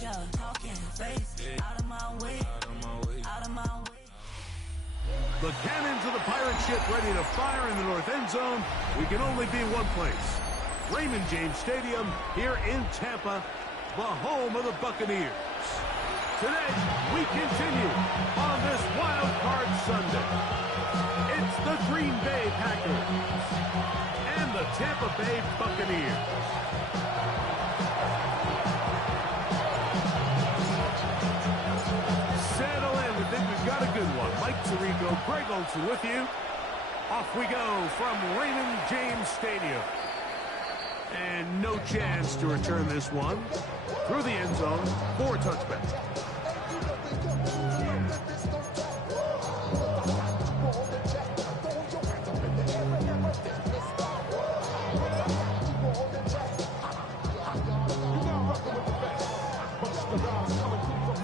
The cannons of the pirate ship ready to fire in the north end zone. We can only be one place. Raymond James Stadium here in Tampa, the home of the Buccaneers. Today, we continue on this Wild Card Sunday. It's the Green Bay Packers and the Tampa Bay Buccaneers. Settle in. We think we've got a good one. Mike Tirico, Greg Olsen with you. Off we go from Raymond James Stadium. And no chance to return this one through the end zone for a touchback.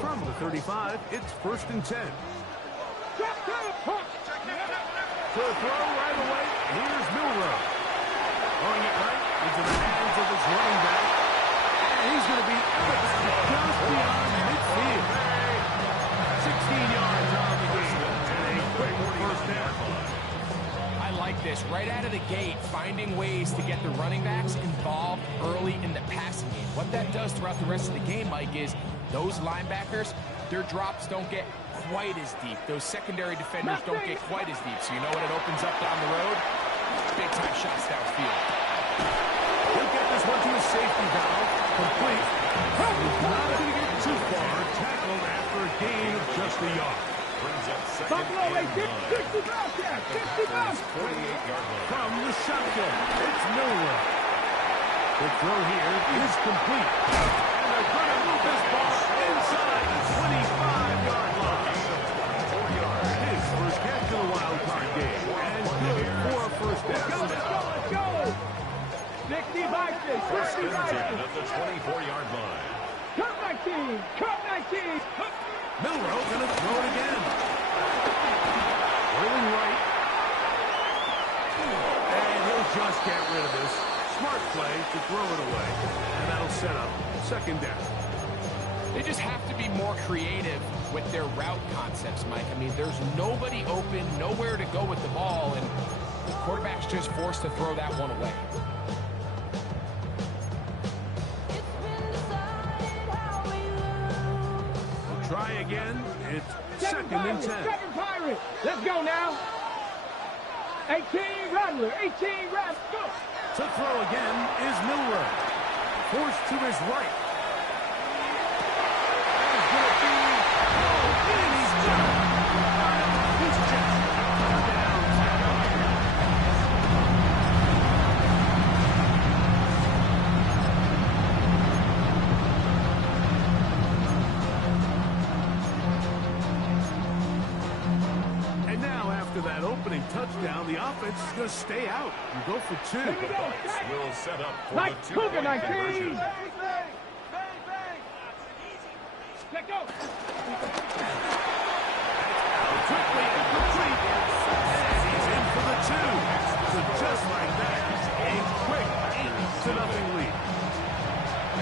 From the 35, it's 1st and 10. To throw right away, here's Milrow. Throwing it right into the hands of his running back. And he's going to be just beyond midfield. 16 yards on the game. And a quick first down. I like this. Right out of the gate, finding ways to get the running backs involved early in the passing game. What that does throughout the rest of the game, Mike, is those linebackers, their drops don't get quite as deep. Those secondary defenders don't get quite as deep. So you know what it opens up down the road? Big-time shots downfield. He'll get this one to his safety valve. Complete. He's not going to get too far. Tackled after a gain of just a yard. Brings up second and 9. 48-yard line. From the shotgun, it's Miller. The throw here is complete. And they're going to move this ball inside the 25-yard line. 4 yards. His first catch of the wild card game. And good for a first down. Let's go! 60 Vikings! 60 Vikings! At the 24-yard line. Cut 19! Cut 19! Milrow going to throw it again. Rolling right. And he'll just get rid of this. Smart play to throw it away. And that'll set up 2nd down. They just have to be more creative with their route concepts, Mike. I mean, there's nobody open, nowhere to go with the ball, and the quarterback's just forced to throw that one away. We'll try again. It's 2nd and 10. Second Pirate! Let's go now! 18 Rattler! 18 Rattler! Go! To throw again is Milrow. Forced to his right. There's going to be... Oh, and he's done. He's just downtown. And now, after that opening touchdown, the offense is going to stay out and go for 2. Here we go! Will set up for Like the Cougar 2-point 19! conversion. Let's go! Quickly and complete. And he's in for the 2. So just like that, a quick 8-0 lead.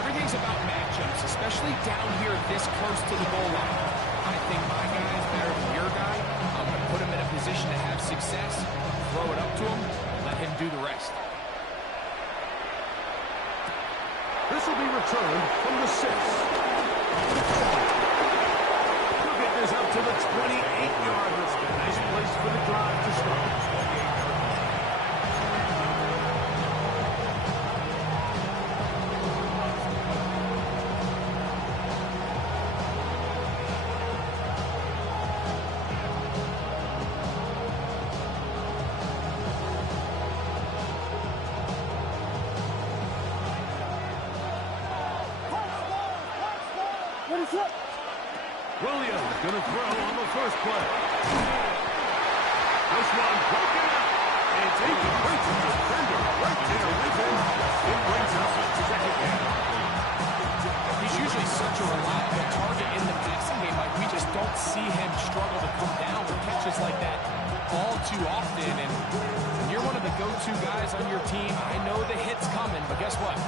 Everything's about matchups, especially down here this close to the goal line. I think my guy is better than your guy. I'm going to put him in a position to have success, throw it up to him, let him do the rest. This will be returned from the 6. He'll get this up to the 28-yard line. Nice place for the drive to start. Williams going to throw on the first play. This one broken up. It's a great defender right there with him. It brings up the second down. He's usually such a reliable target in the passing game. Like, we just don't see him struggle to come down with catches like that all too often. And when you're one of the go-to guys guys on your team, I know the hit's coming, but guess what?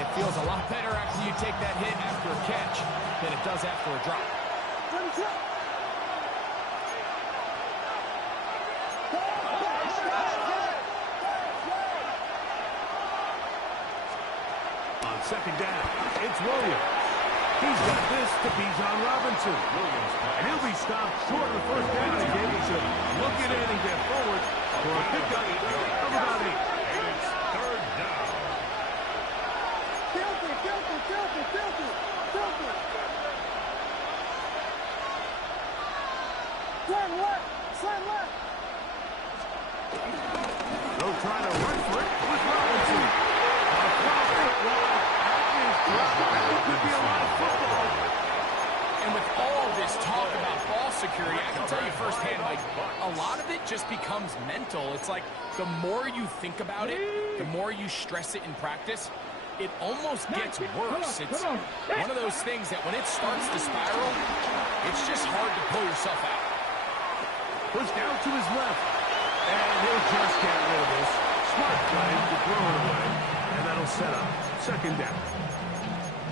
It feels a lot better after you take that hit after a catch than it does after a drop. On second down, it's Williams. He's got this to Bijan Robinson. And he'll be stopped short of the first down. He's able to look it in and get forward for a pickup of about 8. And it's third down. They'll try to run for it with Robinson. That could be a lot of football. And with all this talk about ball security, I can tell you firsthand, Mike, a lot of it just becomes mental. It's like the more you think about it, the more you stress it in practice, it almost gets worse. It's one of those things that when it starts to spiral, it's just hard to pull yourself out. Pushed out to his left. And he'll just get rid of this. Smart play to throw it away. And that'll set up second down.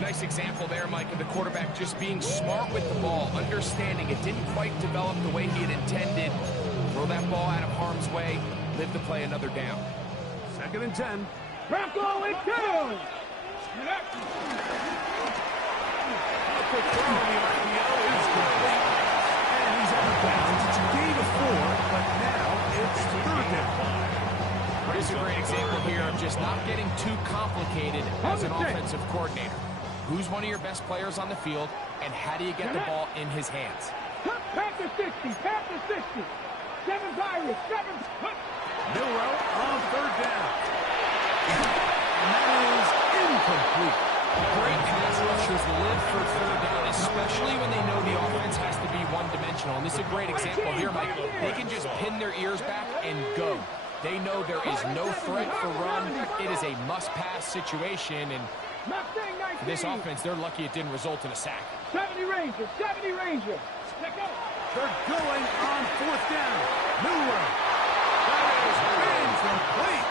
Nice example there, Mike, of the quarterback just being smart with the ball, understanding it didn't quite develop the way he had intended. Throw that ball out of harm's way, live to play another down. Second and 10. Bronco and 2. Quick throw on the RPO is complete. And he's out of bounds. It's a gain of 4, but now it's third down. Here's a great example here of just not getting too complicated as an offensive coordinator. Who's one of your best players on the field, and how do you get the ball in his hands? Panther 60, Panther 60. 7 Pirates, 7. Milrow on third down. And that is incomplete. Great pass rushers live for third down, especially when they know the offense has to be one-dimensional. And this is a great example here, Mike. They can just pin their ears back and go. They know there is no threat for run. It is a must-pass situation, and for this offense, they're lucky it didn't result in a sack. 70 Rangers, 70 Rangers. Let go. They're going on fourth down. Milrow. That is incomplete.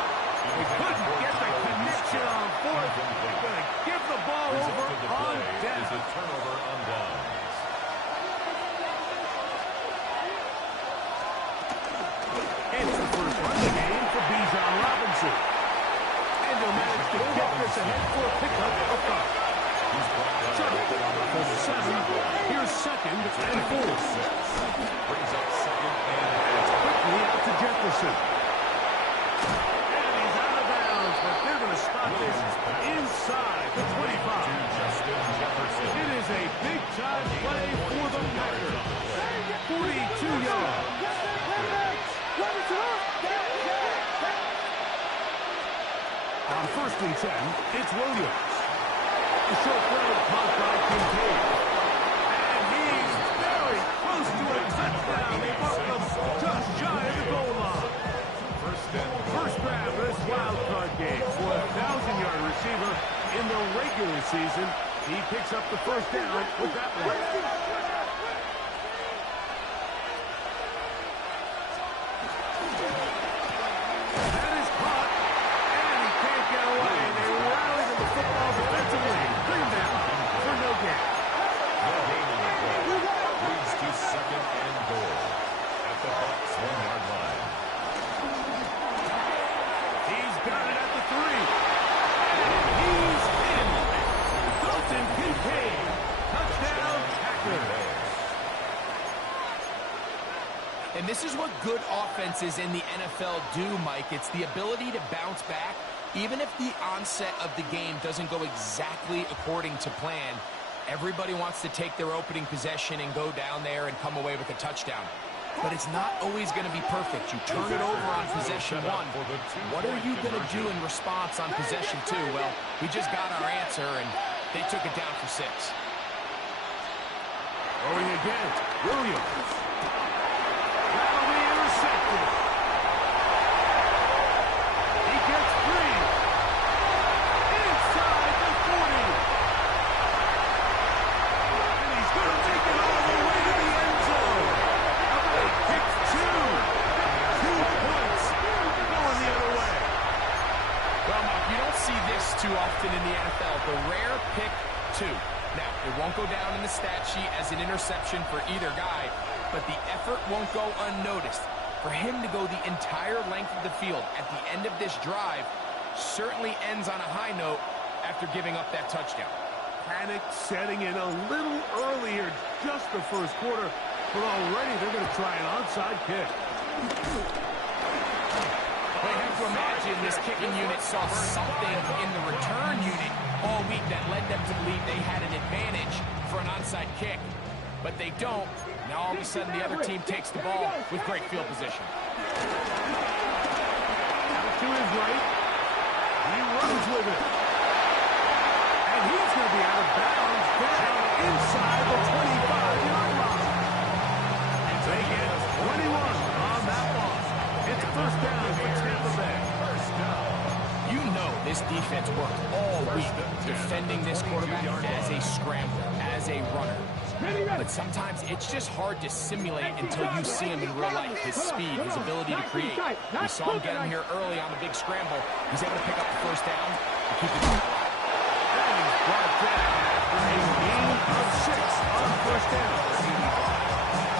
They couldn't get the connection on fourth. They're going to give the ball over on down. Is a turnover on downs. It's the first run of the game for Bijan Robinson. And they'll manage to get this ahead for a pickup of 5. For 7. Here's second and 4. Brings up second and Quickly out to Jefferson. And he's out of bounds, but they're going to stop this inside the 25. Justin Jefferson. It is a big-time play for the Packers. 42 yards. On first and 10, it's Williams. The short throw caught by Kincaid. And he's very close to a touchdown. They mark him just shy of the goal line. First grab of this wild card game for a 1,000-yard receiver in the regular season. He picks up the first down with that one. That is caught, and he can't get away. They rally to the football defensively. Bring him down for no gain. No gain on the play. Leads to second and goal at the Bucs 1-yard line. He's got it at the 3. He's in. Dalton Kincaid. Touchdown, Packers. And this is what good offenses in the NFL do, Mike. It's the ability to bounce back, even if the onset of the game doesn't go exactly according to plan. Everybody wants to take their opening possession and go down there and come away with a touchdown. But it's not always going to be perfect. You turn it over on possession 1. What are you going to do in response on possession 2? Well, we just got our answer, and they took it down for 6. Throwing again, Williams. That'll be intercepted. He gets free. Inside the 40. And he's going to make it all the way to the end zone. About pick 2. 2 points going the other way. see this too often in the NFL, the rare pick 2. Now, it won't go down in the stat sheet as an interception for either guy, but the effort won't go unnoticed. For him to go the entire length of the field at the end of this drive certainly ends on a high note after giving up that touchdown. Panic setting in a little earlier, just the first quarter, but already they're going to try an onside kick. I have to imagine this kicking unit saw something in the return unit all week that led them to believe they had an advantage for an onside kick, but they don't. Now all of a sudden the other team takes the ball with great field position. To his right, he runs with it. And he's going to be out of bounds down inside the 25-yard line. They get 21 on that one. It's first down for Tampa Bay. You know this defense worked all week defending this quarterback as a scrambler, as a runner. But sometimes it's just hard to simulate until you see him in real life. His speed, his ability to create. We saw him get him here early on the big scramble. He's able to pick up the first down and keep it alive. And he's brought down after a gain of 6 on first down.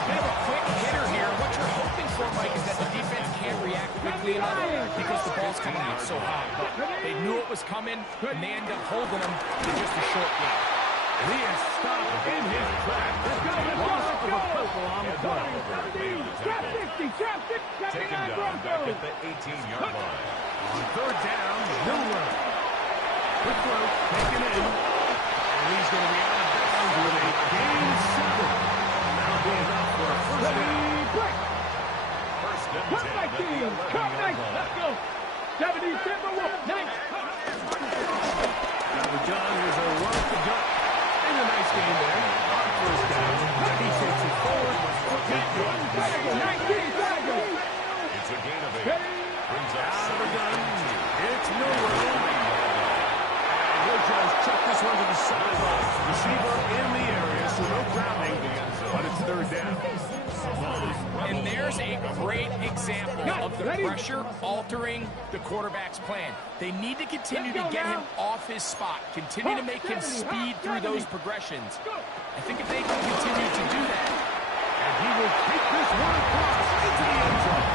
They have a quick hitter here. What you're hoping for, Mike, is that the defense can't react quickly enough because the ball's coming out so high. But they knew it was coming, and they end up holding him to just a short game. He is stopped in his tracks. Loss of a purple on the play. Trap 60, trap 6, Taken down back at the 18-yard line. On third down, Miller. Quick throw, taken in. And he's going to be out of bounds with a gain 7. Now being out for a first down. First and 10 Cut at like the team. 11-yard Cut like. line. Let's go. 70, Timber, nice. Now the gun is a run up the gut. And a nice game there. On first down. He takes it forward. It's a gain of 8. Brings up Out of the gun. 7. It's Miller. And he'll just chuck this one to the sideline. Receiver in the area, so no grounding. But it's third down. And there's a great example of the pressure altering the quarterback's plan. They need to continue to get him off his spot, continue to make him speed through those progressions. I think if they can continue to do that, And he will take this one across into the end zone.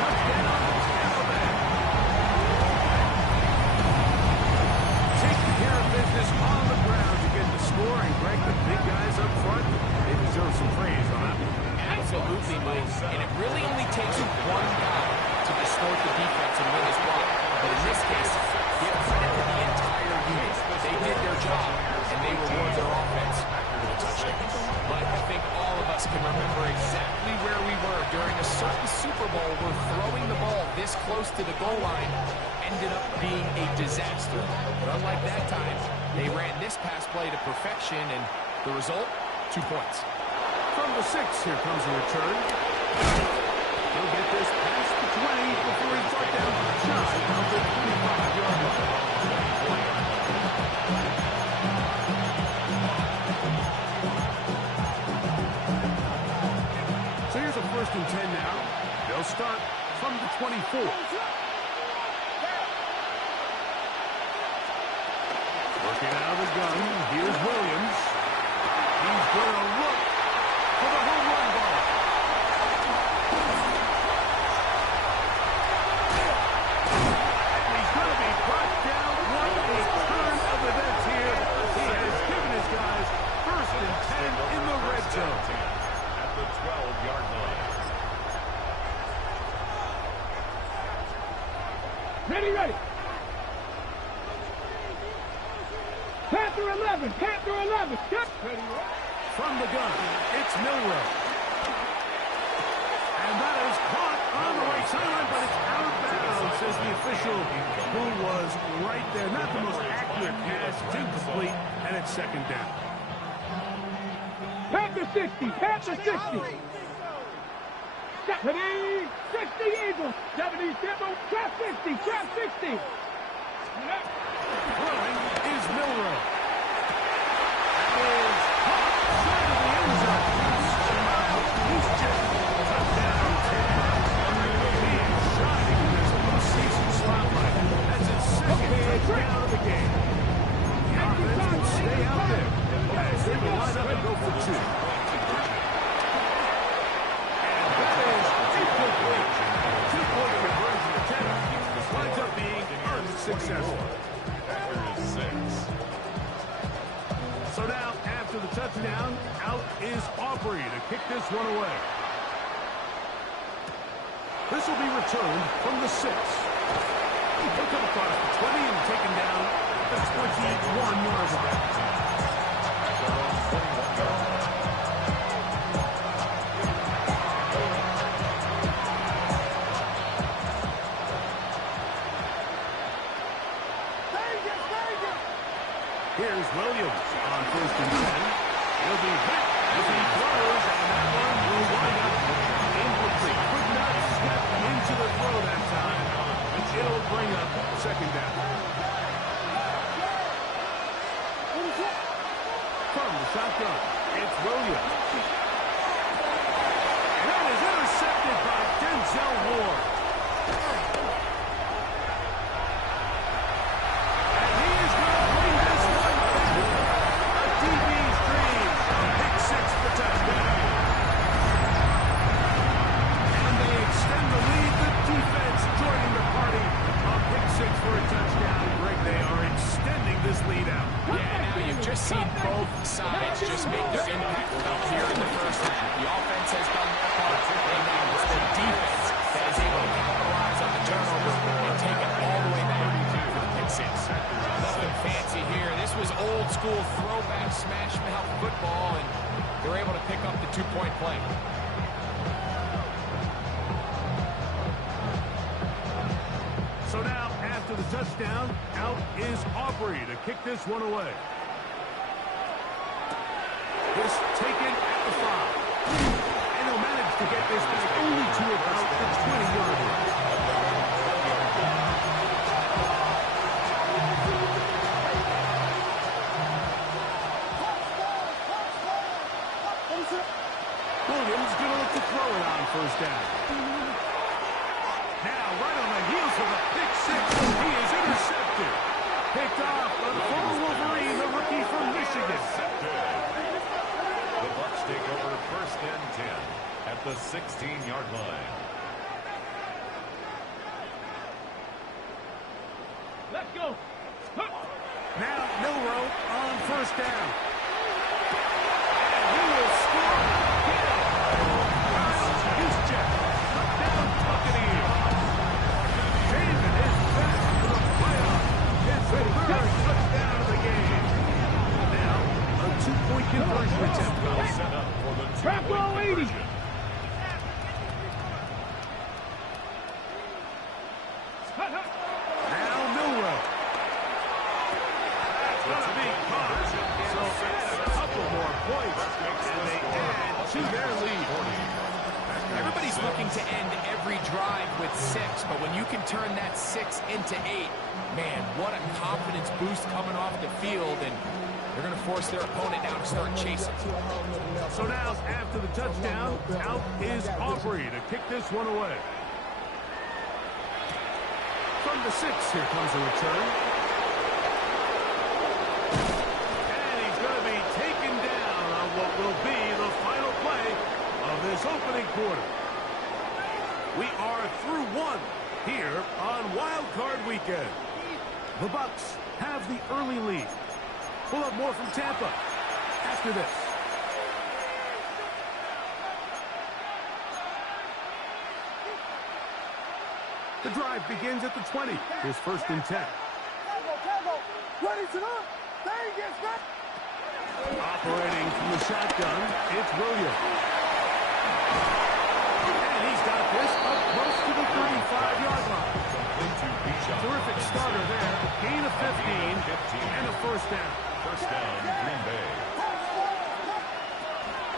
Touchdown, Tampa Bay. Taking care of business on the ground to get the score. And Greg, the big guys up front, they deserve some praise on that one. absolutely, Mike. And it really only takes one guy to distort the defense and win his block. But in this case, give credit to the entire unit. They did their job, and they reward their offense with a touchdown. But I think all of us can remember exactly where we were during a certain Super Bowl where throwing the ball this close to the goal line ended up being a disaster. But unlike that time, they ran this pass play to perfection, and the result, 2 points. From the 6, here comes a return. He'll get this past the 20 before he's brought down shy of the 25-yard line. So here's a first and 10 now. They'll start from the 24. Working out of the gun. Here's Williams. He's going to look for the home run ball. And he's going to be brought down. What a turn of events here. He has given his guys first and 10 in the red zone. At the 12-yard line. Ready, ready. Panther 11, Panther 11. Get ready. From the gun, it's Milrow. And that is caught on the right sideline, but it's out of bounds, says the official, who was right there. Not the most accurate pass, it's incomplete, and it's second down. Panther 60, Panther 60. 70, 60 Eagles. 70 Timber, trap 60, trap 60. Throwing is Milrow. That is caught short of the end zone. He's just touchdown 10. He is shining in this postseason spotlight. That's his second touchdown touchdown of the game. The offense can stay out there as they will line up and go for two. And that is incomplete. Two-point conversion attempt winds up being unsuccessful. Packer is 6. So now, after the touchdown, out is Aubrey to kick this one away. This will be returned from the 6. He'll come across the 20 and taken down at the 21-yard line. Here's Williams on 1st and 10. He'll be hit as he throws, and that one will wind up incomplete. Could not step into the throw that time. It'll bring up 2nd down. From the shotgun, it's Williams. And that is intercepted by Denzel Ward. And he is going to bring this one back. A DB's dream. Pick 6 for touchdown. And they extend the lead. The defense joining the party on pick 6 for a touchdown. Greg, they are extending this lead out. Yeah, now you've just seen both sides just make their impact felt here in the first half. The offense has done their part, and now it's the defense that is able to capitalize on the turnover and take it all the way back for the pick 6. Nothing fancy here. This was old school throwback smash mouth football, and they're able to pick up the 2-point play. So now, after the touchdown, out is Aubrey to kick this one away. This taken at the 5. And he'll manage to get this back only to about the 20-yard line. Williams going to look to throw it on 1st down. Now, right on the heels of a pick 6, he is intercepted. Picked off by the former Wolverine, the rookie from Michigan. The Bucs take over 1st and 10 at the 16-yard line. Let's go. Now, Milrow on 1st down. And he will score again. He's just down Buccaneers. David is back for the playoff. It's the 3rd touchdown of the game. Now, a 2-point conversion attempt. Set up for the Trap 2-point ball 80. conversion. Now Milrow. That's going to be caught. So add a couple more points, and they add to their lead. Everybody's looking to end every drive with 6, but when you can turn that 6 into 8, man, what a confidence boost coming off the field, and they're going to force their opponent now to start chasing. So now, after the touchdown, out is Aubrey to kick this one away. From the 6, here comes a return. And he's going to be taken down on what will be the final play of this opening quarter. We are through 1 here on Wild Card Weekend. The Bucs have the early lead. We'll have more from Tampa after this. The drive begins at the 20. Here's 1st and 10. Operating from the shotgun, it's Williams. And he's got this up close to the 35-yard line. Terrific starter there. Gain of 15 and a 1st down. 1st down, Green Bay.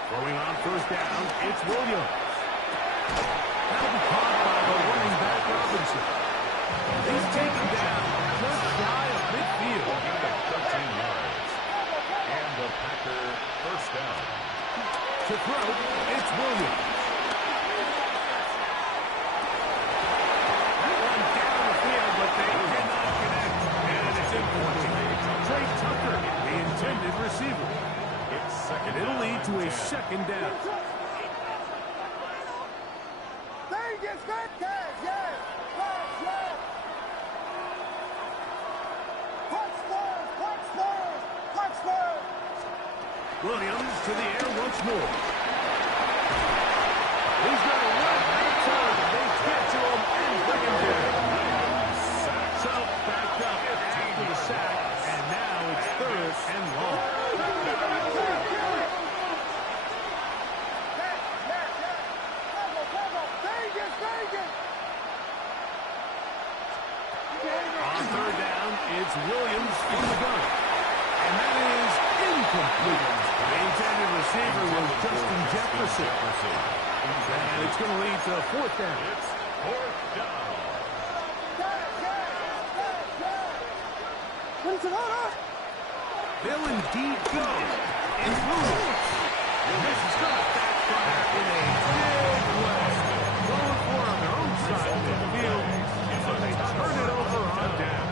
Throwing on 1st down, it's Williams. That'll be caught by the running back Robinson. He's taken down just shy of midfield. 13 yards. And the Packer 1st down. To throw, it's Williams. That one down the field, but they cannot connect. And it's receiver. It's second. It'll lead to a second down. Williams to the air once more. He's going to run out of time. They get to him and bring him down. So backed up after the sack, and now it's third and long. On third down, it's Williams in the gun. And that is incomplete. The intended receiver was Justin Jefferson. And it's going to lead to fourth down. It's fourth down. They'll indeed go. And Williams. This is going to backfire in a big way. Going for on their own side of the field. So they turn it over on down.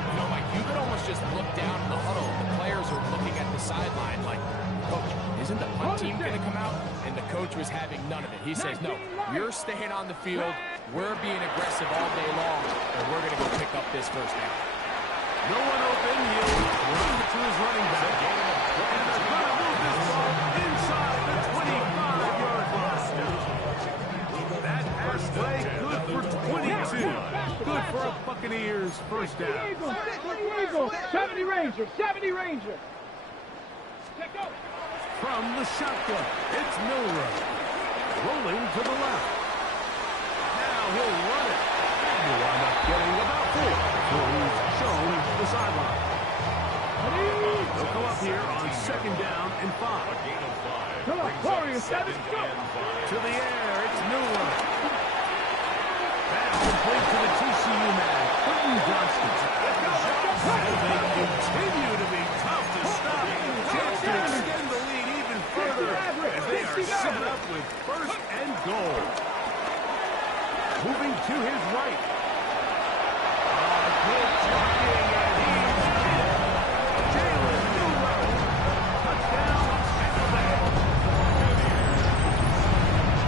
You know, Mike, you could almost just look down in the huddle. The players are looking at the sideline like, Coach, isn't the punt team going to come out? And the coach was having none of it. He says, no, you're staying on the field. We're being aggressive all day long, and we're going to go pick up this first down. No one open. He'll run it to his running back. And they're going to move this ball inside the 25-yard line. That pass play good for 22. Good for a Buccaneers first down. Eagle, 70 Ranger, 70 Ranger. From the shotgun, it's Milrow. Rolling to the left. Now he'll run it. And he'll wind up getting about 4 before he's shown the sideline. They'll come up here on second down and 5. A gain of 5. Come on, Warriors, 7, go. To the air, it's Milrow. Pass complete to the TCU man, Quentin Johnston. As they continue to be tough to stop. Chance to extend the lead even further as they are set up with first and goal. Moving to his right. Good blocking, and he's in. Jalen Milrow. Touchdown, Tampa Bay.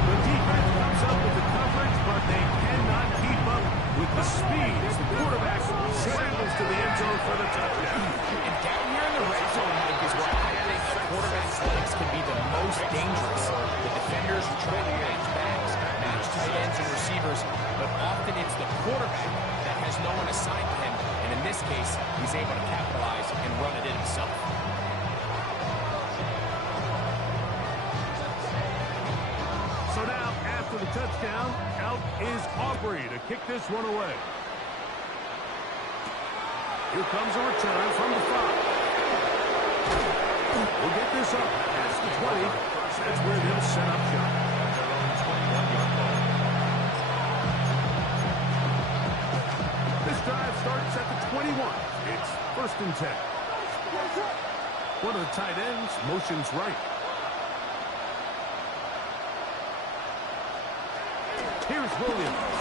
The defense comes up with the coverage, but they cannot keep up with the speed as the quarterback scrambles to the end zone for the touchdown. And down here in the red zone, Mike, is where I think a quarterback's legs can be the most dangerous. The defenders are trying to match backs, match tight ends and receivers, but often it's the quarterback that has no one assigned to him, and in this case, he's able to capitalize and run it in himself. So now, after the touchdown, out is Aubrey to kick this one away. Here comes a return from the 5. We'll get this up past the 20. That's where they'll set up shop. This drive starts at the 21. It's first and 10. One of the tight ends motions right. Here's Williams.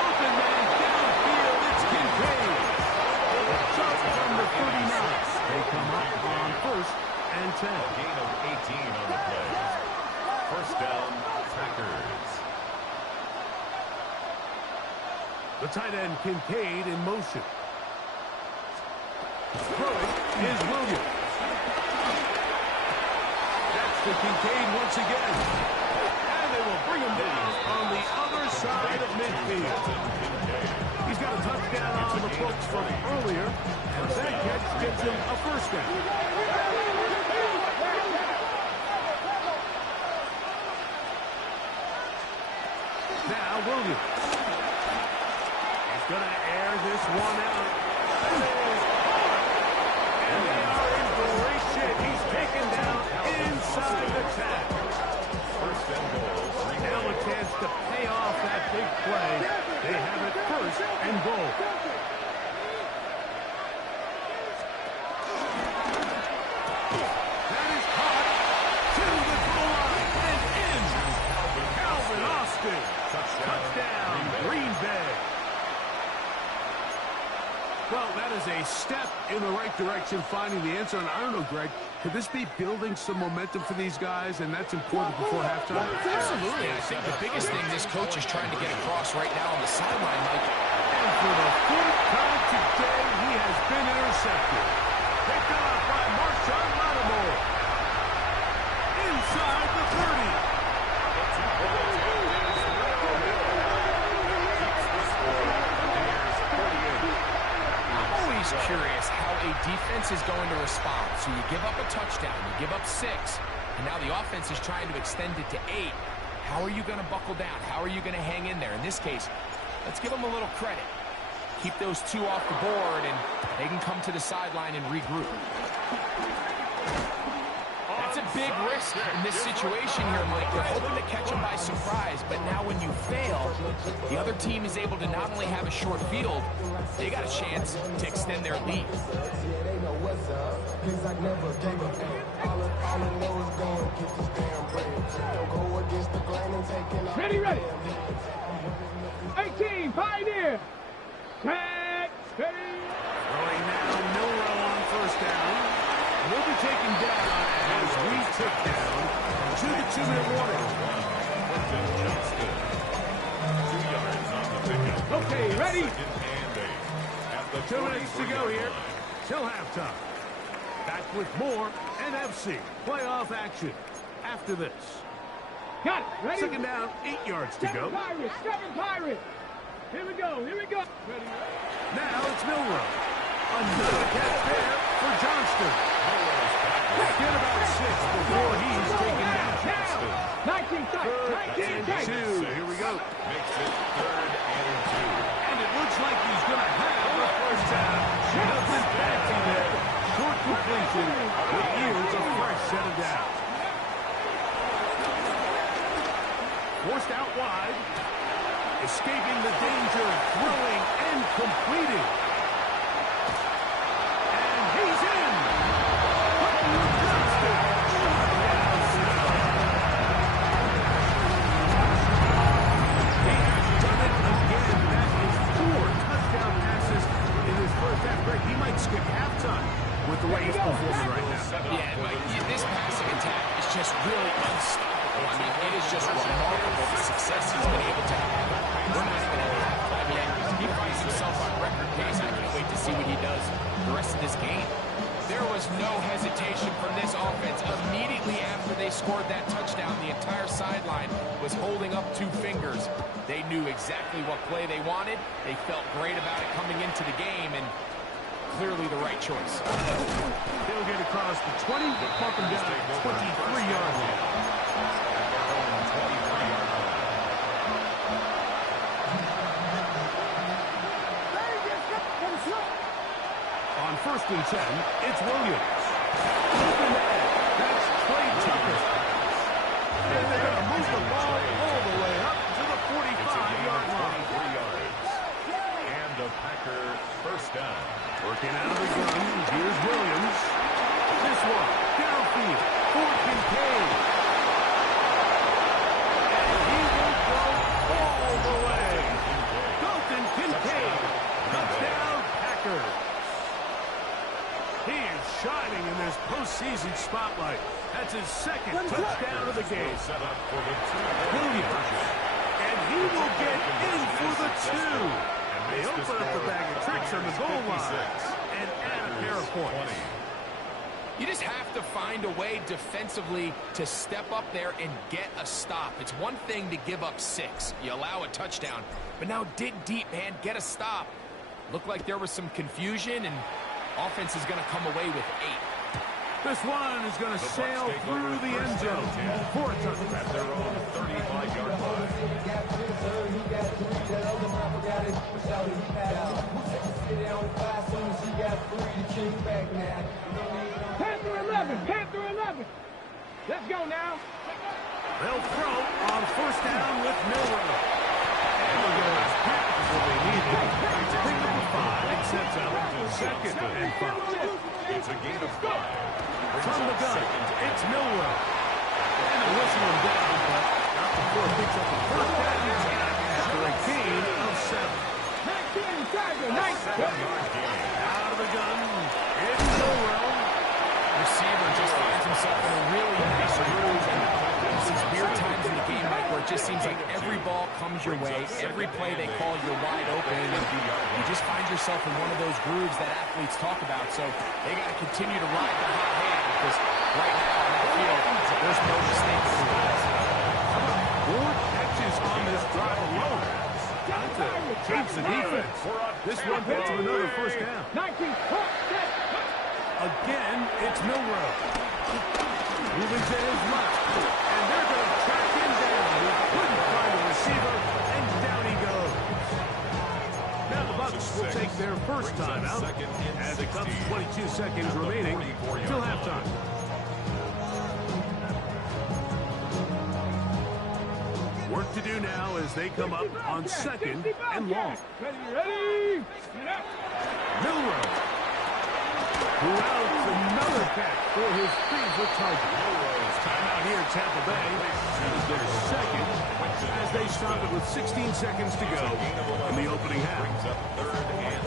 Open man downfield. It's Kincaid. Just from the 39. They come up on first and 10. A gain of 18 on the play. First down, Packers. The tight end Kincaid in motion. Throwing is Williams. That's to Kincaid once again. And they will bring him down on the other side of midfield. He's got a touchdown on the books from earlier, and that catch gets him a first down. Now Williams. He's going to air this one out. And they are in great shape. He's taken down inside the tag. First and goal. Now a chance to pay off that big play. They have it first and goal. That is caught to the goal line and in. Calvin Austin. Touchdown, Green Bay. Well, that is a step in the right direction, finding the answer. And I don't know, Greg, could this be building some momentum for these guys, and that's important before halftime? Absolutely. I think the biggest thing this coach is trying to get across right now on the sideline, Mike. And for the fourth time today, he has been intercepted. Picked off by Marshawn Lattimore. Inside the 30. Curious how a defense is going to respond. So you give up a touchdown, you give up 6, and now the offense is trying to extend it to 8. How are you going to buckle down? How are you going to hang in there? In this case, let's give them a little credit. Keep those 2 off the board, and they can come to the sideline and regroup. That's a big risk in this situation here, Mike. They're hoping to catch them by surprise, but now when you fail, the other team is able to not only have a short field, they got a chance to extend their lead. Ready, ready. 18, Pioneer. Tag, ready. Throwing now, Milrow on first down. Will be taken down as we tick down to the 2-minute warning. Okay, ready? 2 minutes to go here till halftime. Back with more NFC playoff action after this. Got it. Ready? Second down, 8 yards to go. Seven Pirates. Here we go. Ready? Now it's Milrow. Another catch there for Johnston. Get about 6 before he's taken down. 19 and 2. Here we go. Makes it 3rd and 2. And it looks like he's going to have the first down. Nothing fancy there. Short completion with yields a fresh set of down. Forced out wide. Escaping the danger of throwing and completing. And he's in. He might skip halftime with the way he's performing right now. Yeah, Mike, this passing attack is just really unstoppable. I mean, it is just remarkable the success he's been able to have. We're not even at halftime yet. He finds himself on record pace. I can't wait to see what he does the rest of this game. There was no hesitation from this offense. Immediately after they scored that touchdown, the entire sideline was holding up 2 fingers. They knew exactly what play they wanted. They felt great about it coming into the game, and clearly the right choice. They'll get across the 20, but pump him down at 23-yard line. On 1st and 10, it's Williams. Open man. That's Trey Tucker. And they're going to move the ball all the way up to the 45-yard line. 23 yards. And the Packer first down. Working out of the gun, here's Williams. This one, downfield, for Kincaid. And he will go all the way. Dalton Kincaid, touchdown Packers. He is shining in this postseason spotlight. That's his 2nd touchdown of the game. Williams, and he will get in for the 2. They open up the bag of tricks on the goal line and add a pair of points. You just have to find a way defensively to step up there and get a stop. It's one thing to give up 6. You allow a touchdown. But now dig deep, man. Get a stop. Looked like there was some confusion, and offense is going to come away with 8. This one is going to sail through the end zone for a touchdown. At their own 35-yard line. Panther 11. Let's go now. They'll throw on 1st down with Milrow. And they'll get his package what they needed. Pick up the 5. It sets up 2nd and 5. It's a gain of 5. From the gun, it's Milrow. And they'll whistle him down, but not before it picks up the 1st down after a gain of 7. 19, Tiger, 19. 7-yard gain. just seems like every ball comes your way, every play they call, you're wide open, and you just find yourself in one of those grooves that athletes talk about. So they got to continue to ride the hot hand, because right now on that field, there's no mistake. 4 catches on this drive alone. Time to change the defense. This one gets to another first down. 19, Again, it's Milroe. Moving to his left. And they're going to track him down. He couldn't find a receiver, and down he goes. Now the Bucs will take their first time out as it comes 22 seconds remaining till halftime. Work to do now as they come up on 2nd and long. Ready? Milroe, who rounds another catch for his favorite target. Milroe's timeout here, Tampa Bay. That is their second as they stop it with 16 seconds to go in the opening half.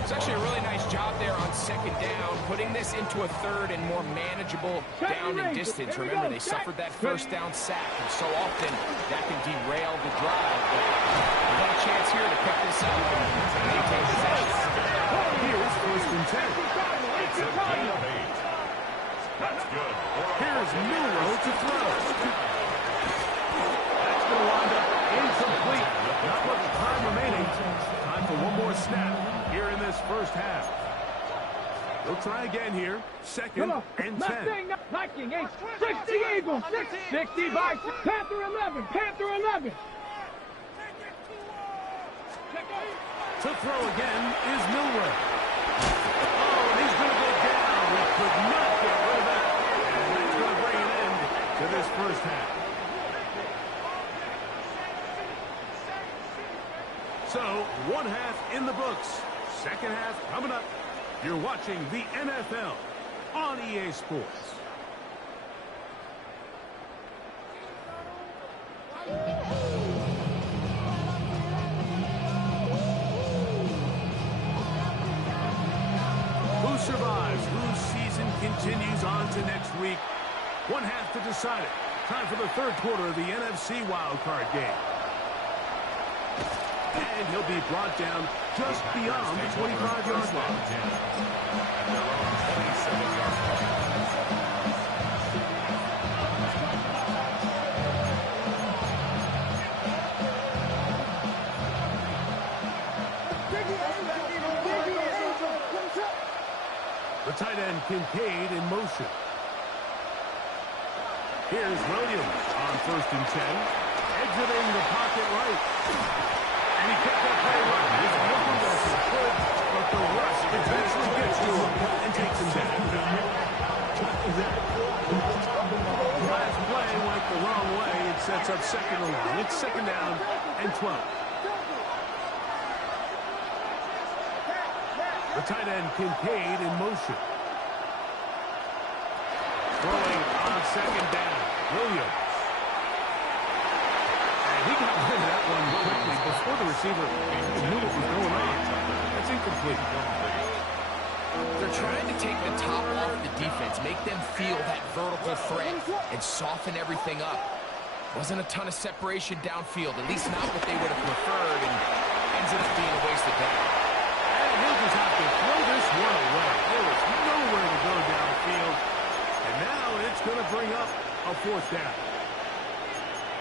It's actually a really nice job there on 2nd down, putting this into a 3rd and more manageable down and distance. Remember, they suffered that 1st down sack, and so often that can derail the drive. But they got a chance here to pick this up and maintain possession. Here's 1st and 10. Here's Milroe to throw. That's going to wind up incomplete. Not much time remaining. Time for one more snap here in this first half. They'll try again here. 2nd and 10. Knocking, 60 Eagles, 60 by Panther 11, Panther 11. To throw again is Milroe. Oh, and he's going to go down. He could not get rid of that. And that's going to bring an end to this first half. So, 1 half in the books. 2nd half coming up. You're watching the NFL on EA Sports. Who survives? Whose season continues on to next week? 1 half to decide it. Time for the 3rd quarter of the NFC wildcard game. And he'll be brought down just beyond the 25-yard line. The tight end Kincaid in motion. Here's Williams on 1st and 10. Exiting the pocket right. And he kept that play right. He's looking as he could, but the rush eventually gets to him and takes him down. Last play went the wrong way. It sets up 2nd and long. It's 2nd down and 12. The tight end Kincaid in motion. Throwing on 2nd down. Williams. And he got rid of that one quickly before the receiver knew what was going on. That's incomplete. They're trying to take the top off the defense, make them feel that vertical threat, and soften everything up. Wasn't a ton of separation downfield, at least not what they would have preferred, and ends up being a waste of time. And he'll just have to throw this one away. There was nowhere to go downfield. And now it's going to bring up a 4th down.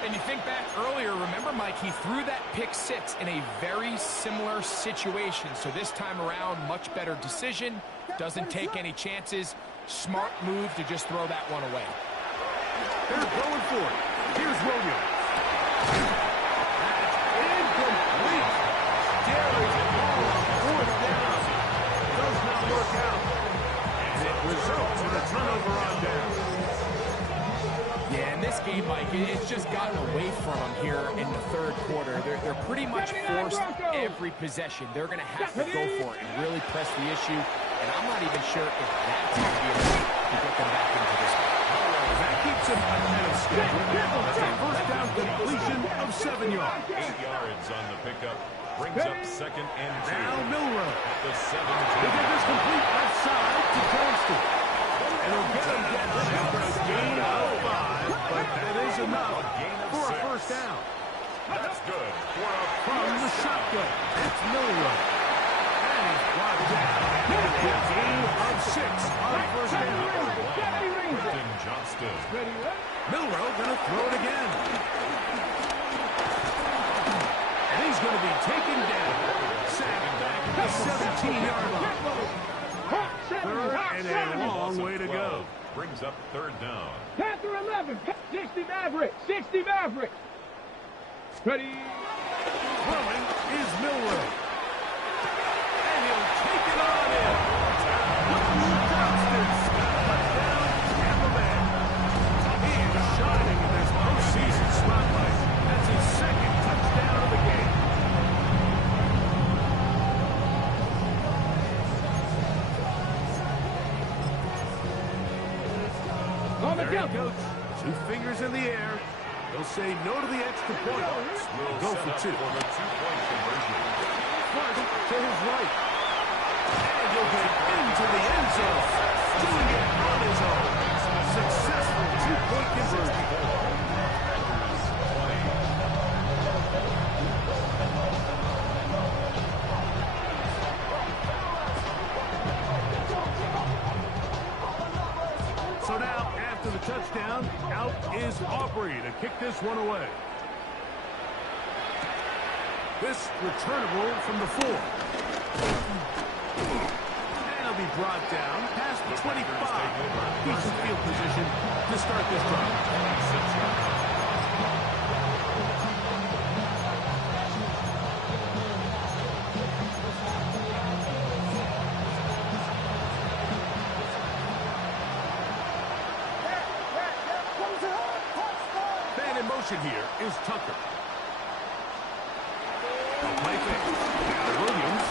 And you think back earlier, remember, Mike, he threw that pick 6 in a very similar situation. So this time around, much better decision. Doesn't take any chances. Smart move to just throw that one away. They're going for it. Here's Williams. That's incomplete. Carries the ball on 4th down. Does not work out. And it results in a turnover on down. Yeah, in this game, Mike, it's just gotten away from them here in the 3rd quarter. They're pretty much forced every possession. They're going to have to go for it and really press the issue. And I'm not even sure if that's going to be enough to get them back into this one. That keeps him ahead of schedule. That's a 1st down completion of 7 yards. 8 yards on the pickup. Brings up 2nd and 2. Now Milroe. At the 7. They get this complete left side to Johnston. And he'll get him after a gain of 5, but that is enough for a 1st down. That's good. From the shotgun, it's Milroe. And he's brought down. A gain of 6 on first down. Johnston. Milroe going to throw it again. And he's going to be taken down. Sacked back at the 17-yard line. Third and a long way to go. Brings up third down. Panther 11, 60 Maverick, 60 Maverick. Ready? Throwing is Milroe. And he'll take it on in. Johnston, touchdown, Tampa Bay. He is shining in this postseason spotlight. That's his second touchdown of the game. On the There kill. he goes. 2 fingers in the air. He'll say no to the extra point. Will Go set for up 2. For the 2-point conversion. Clark to his right. And he'll get into the end zone. Doing it on his own. Successful 2-point conversion. So now, after the touchdown, out is Aubrey to kick this one away. This returnable from the 4. And he'll be brought down past the 25. Decent field position to start this drive. Man in motion here is Tucker. A play fake. Now Williams.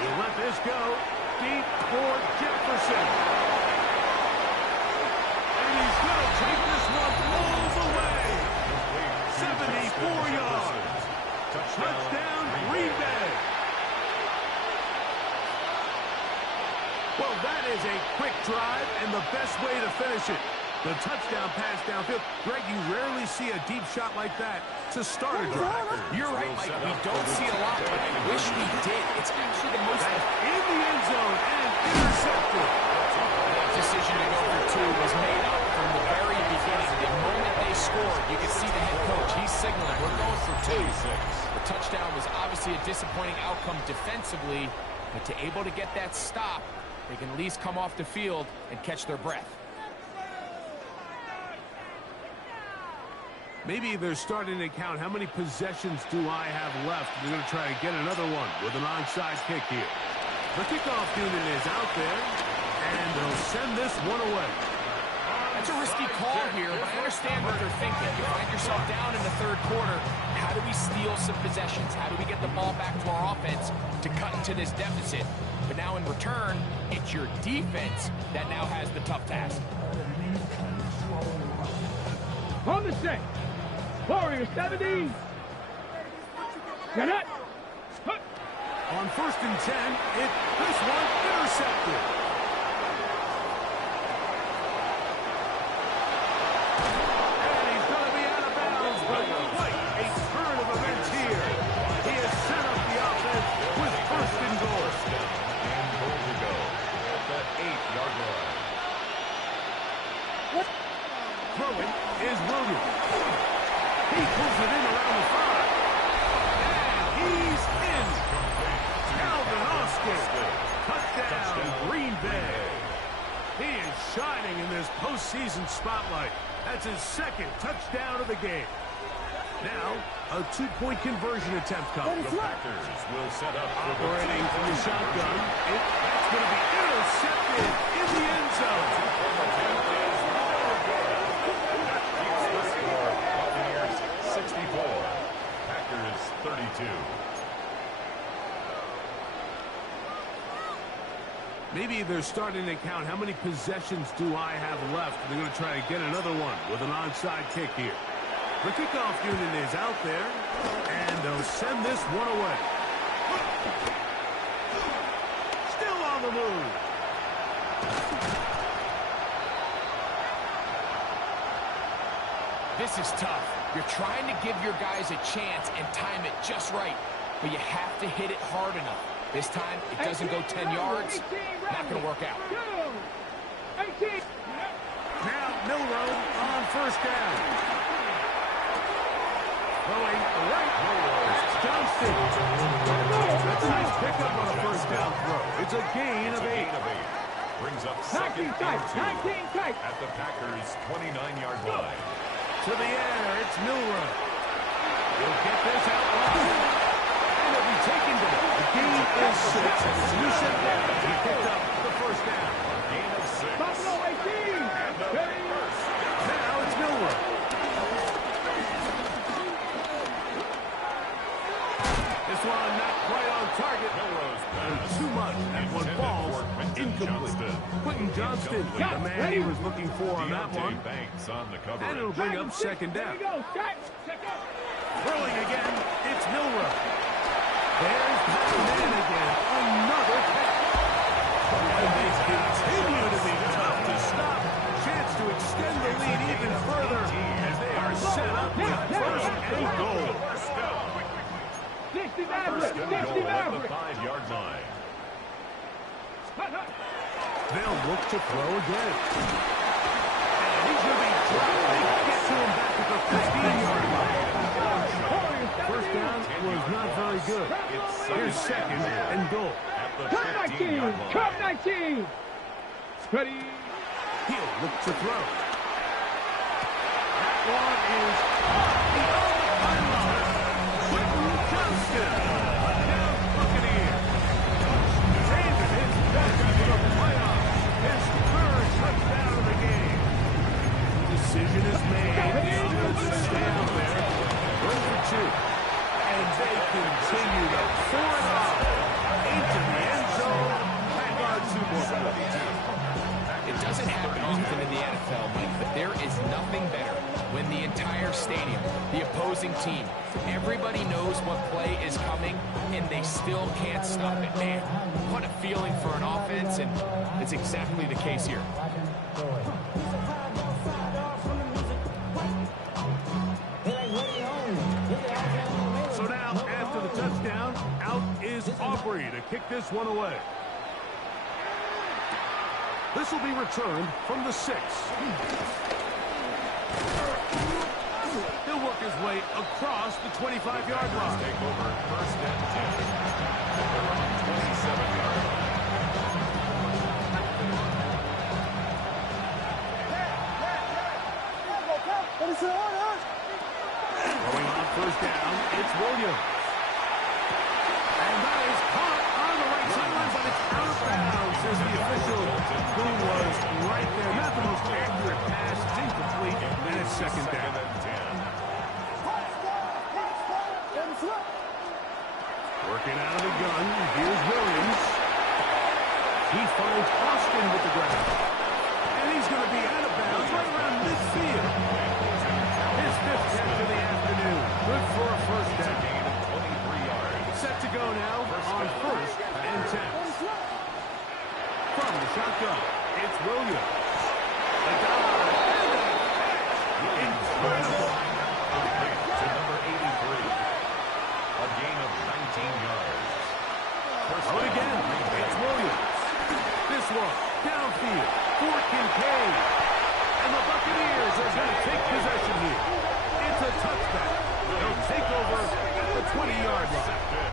He'll let this go. Deep for Jefferson. And he's going to take this one all the way. 74 yards. Touchdown, Green Bay. Well, that is a quick drive and the best way to finish it. The touchdown pass downfield. Greg, you rarely see a deep shot like that to start a drive. You're right, Mike. We don't see it a lot, but I wish we did. It's actually the most... In the end zone and intercepted. That decision to go for 2 was made up from the very beginning. The moment they scored, you could see the head coach. He's signaling, we're going for 2. The touchdown was obviously a disappointing outcome defensively, but to able to get that stop, they can at least come off the field and catch their breath. Maybe they're starting to count how many possessions do I have left. They're going to try to get another one with an onside kick here. The kickoff unit is out there, and they'll send this one away. That's a risky call here, but I understand what they're thinking. You find yourself down in the third quarter. How do we steal some possessions? How do we get the ball back to our offense to cut into this deficit? But now in return, it's your defense that now has the tough task. On the six. Warrior 70. Get it. On 1st and 10, this one intercepted. And he's going to be out of bounds, but quite a turn of events here. He has set up the offense with 1st and goal. And goal to go at the 8-yard line. Throwing is Williams. He pulls it in around the 5. And he's in. Calvin Austin. Touchdown, Green Bay. He is shining in this postseason spotlight. That's his 2nd touchdown of the game. Now, a 2-point conversion attempt comes. The Packers will set up for Operating from the shotgun. That's going to be intercepted in the end zone. 64. Packers 32. Maybe they're starting to count how many possessions do I have left. They're going to try to get another one with an onside kick here. The kickoff unit is out there, and they'll send this one away. Still on the move. This is tough. You're trying to give your guys a chance and time it just right, but you have to hit it hard enough. This time, it doesn't go 10 yards. Not going to work out. 18. Now Milroe on first down. Throwing right. It's Johnston. That's a nice pickup on a first down throw. It's a gain of 8. Brings up 19 second tight. and 2 19 tight. at the Packers' 29-yard line. To the air, it's Milroe. He'll get this out wide. And it'll be taken down. The gain is 6. You said that. He picked up the first down. Gain of 6. Buffalo 18. Now it's Milroe. This one not quite on target. Milroe's pass. Too much. That one falls incomplete. Quentin Johnston, the man he was looking for on that one. Banks on the cover. And it'll bring up second down. There you go. Check up. Throwing again, it's Milroe. There's the man again. Another catch. And they continue to be tough to stop. Chance to extend the lead even further as they are set up with first and goal. 60 First Maverick. and 60 goal at the Maverick. 5-yard line. They'll look to throw again. And he's going to be dropped. They get to him back at the 15-yard line. First down was not very good. Here's second and goal. At the Come 19. 15-yard line. Come 19. Ready. He'll look to throw. That one is off the pylon. Quentin Johnston. Down Buccaneers. David is back into the playoffs. His third touchdown of the game. Decision is made. He'll stay out there. 1 for 2. And they continue to pour it on into the end zone. Back on 2 more plays. It doesn't happen often in the NFL, Mike, but there is nothing better when the entire stadium, the opposing team, everybody knows what play is coming, and they still can't stop it. Man, what a feeling for an offense, and it's exactly the case here. So now, after the touchdown, out is Aubrey to kick this one away. This will be returned from the 6. He'll work his way across the 25-yard line. Take over first and 10. They're on 27-yard line. Going on first down, it's Williams. And that is caught on the right sideline, but it's out of bounds, says the official, who was right there. Not the most accurate pass, it's incomplete, and it's second down. Working out of the gun, here's Williams. He finds Austin with the grab. And he's going to be out of bounds right around midfield. His 5th catch of the afternoon. Good for a first down. 23 yards. Set to go now on first and 10. From the shotgun, it's Williams. A dive and a catch. Incredible. To number 83. A gain of 19 yards. Out again, it's Williams. This one, downfield, for Kincaid. And the Buccaneers are going to take possession here. It's a touchback. They'll take over at the 20-yard line.